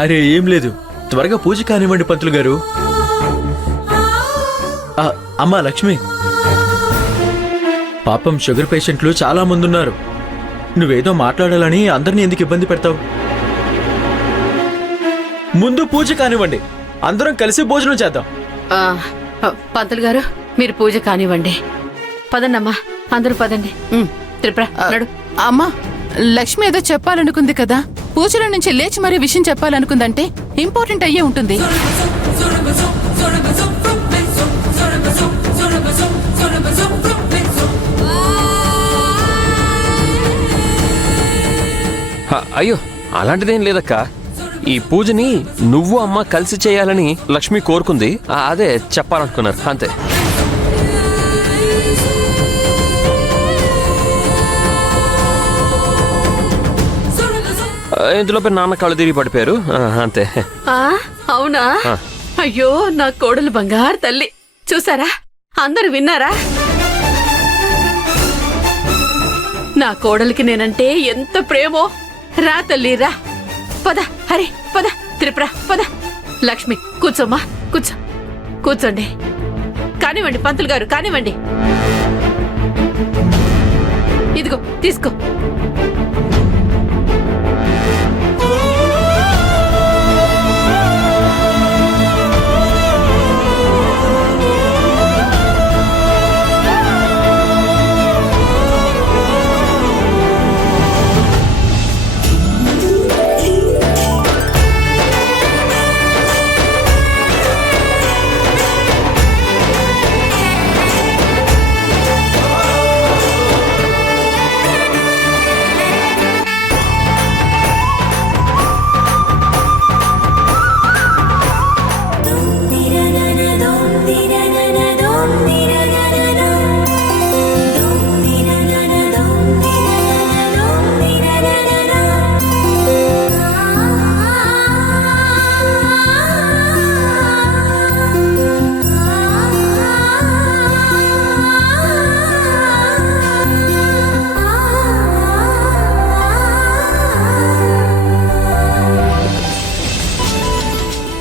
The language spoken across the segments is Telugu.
అరే ఏం లేదు, త్వరగా పూజ కానివ్వండి పంతులు గారు. అమ్మా లక్ష్మి, పాపం షుగర్ పేషెంట్లు చాలా మంది ఉన్నారు. నువ్వేదో మాట్లాడాలని అందరినీ ఎందుకు ఇబ్బంది పెడతావు? ముందు పూజ కానివ్వండి, అందరం కలిసి భోజనం చేద్దాం. పంతులు గారు మీరు పూజ కానివ్వండి. పదండమ్మా, అందరూ పదండి. త్రిపుర నడు. అమ్మా, లక్ష్మి ఏదో చెప్పాలనుకుంది కదా, పూజల నుంచి లేచి మరీ విషయం చెప్పాలనుకుందంటే ఇంపార్టెంట్ అయ్యే ఉంటుంది. అయ్యో అలాంటిదేం లేదక్క. ఈ పూజని నువ్వు అమ్మ కలిసి చేయాలని లక్ష్మి కోరుకుంది, అదే చెప్పాలనుకున్నారు అంతే. ఇందులోపై నాన్న కళ్ళు తిరిగి పడిపోయారు అంతే. అవునా? అయ్యో నా కోడలు బంగారు తల్లి, చూసారా? అందరు విన్నారా? నా కోడలికి నేనంటే ఎంత ప్రేమో. రా తల్లి రా, పద. హరి పద. త్రిపుర పద. లక్ష్మి కూర్చోమ్మా, కూర్చో. కూర్చోండి. కానివ్వండి పంతులు గారు, కానివ్వండి. ఇదిగో తీసుకో.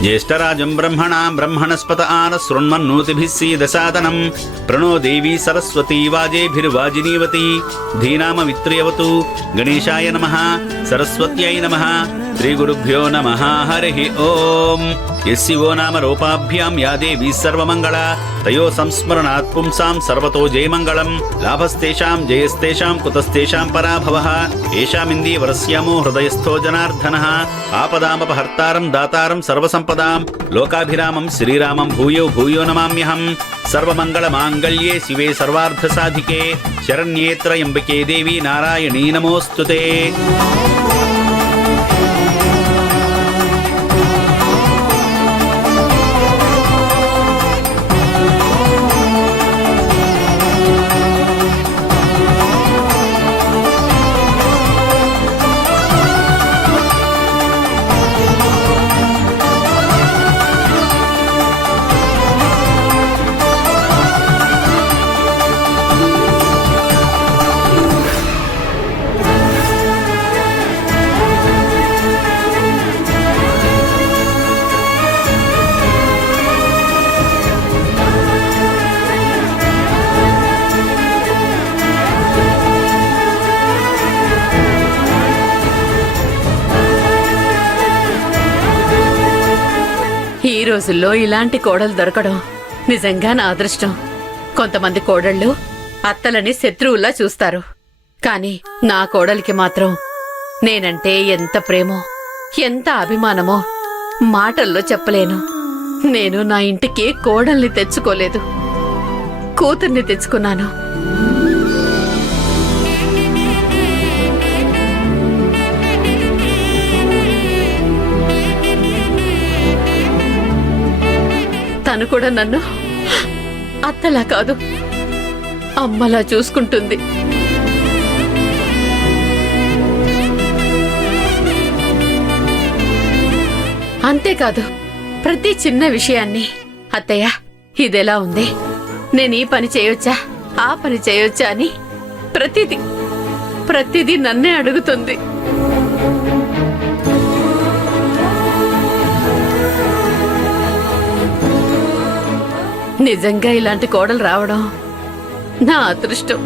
ज्येष्ठराजं ब्रह्मणां ब्रह्मणस्पत आन शृण्वन्नोतिभिः सीदसादनं प्रणो देवी सरस्वती वाजेभिर्वाजिनीवती धीनामवित्र्यवतु गणेशाय नमः सरस्वत्यै नमः श्रीगुरुभ्यो नमः हरिः ओम् यस्यो नाम रूपाभ्यां या देवी सर्वमङ्गला तयो संस्मरणात् पुंसां सर्वतो जयमङ्गलं लाभस्तेषां जयस्तेषां कुतस्तेषां पराभवः एषामिन्दीवरस्यामो हृदयस्थो जनार्दनः आपदामपहर्तारं दातारं सर्वसम्पदां लोकाभिरामं श्रीरामं भूयो भूयो नमाम्यहम् सर्वमङ्गलमाङ्गल्ये शिवे सर्वार्थसाधिके शरण्ये त्र्यम्बके देवी नारायणी नमोऽस्तुते। ఈ రోజుల్లో ఇలాంటి కోడలు దొరకడం నిజంగా నా అదృష్టం. కొంతమంది కోడళ్ళు అత్తలని శత్రువుల్లా చూస్తారు, కానీ నా కోడలికి మాత్రం నేనంటే ఎంత ప్రేమో ఎంత అభిమానమో మాటల్లో చెప్పలేను. నేను నా ఇంటికి కోడల్ని తెచ్చుకోలేదు, కూతుర్ని తెచ్చుకున్నాను. తను కూడా నన్ను అత్తలా కాదు అమ్మలా చూసుకుంటుంది. అంతేకాదు ప్రతి చిన్న విషయాన్ని అత్తయ్య ఇదెలా ఉంది, నేను ఈ పని చేయొచ్చా ఆ పని చేయొచ్చా అని ప్రతిదీ నన్నే అడుగుతుంది. నిజంగా ఇలాంటి కోడలు రావడం నా అదృష్టం.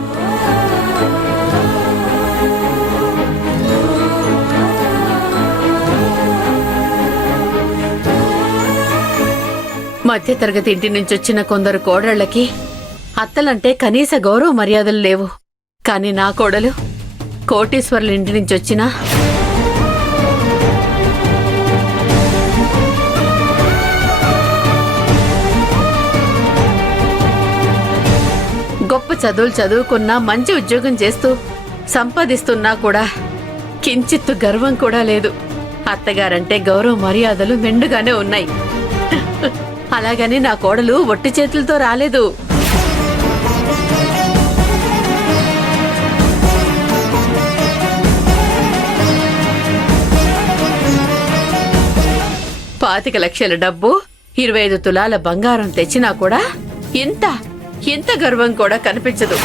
మధ్యతరగతి ఇంటి నుంచి వచ్చిన కొందరు కోడళ్లకి అత్తలంటే కనీస గౌరవ మర్యాదలు లేవు. కానీ నా కోడలు కోటీశ్వర్ల ఇంటి నుంచి వచ్చినా గొప్ప చదువులు చదువుకున్నా, మంచి ఉద్యోగం చేస్తూ సంపాదిస్తున్నా కూడా కించిత్తు గర్వం కూడా లేదు. అత్తగారంటే గౌరవ మర్యాదలు మెండుగానే ఉన్నాయి. అలాగని నా కోడలు ఒట్టి చేతులతో రాలేదు. పాతిక లక్షల డబ్బు, 25 తులాల బంగారం తెచ్చినా కూడా ఇంత గర్వం కూడా కనిపించదు.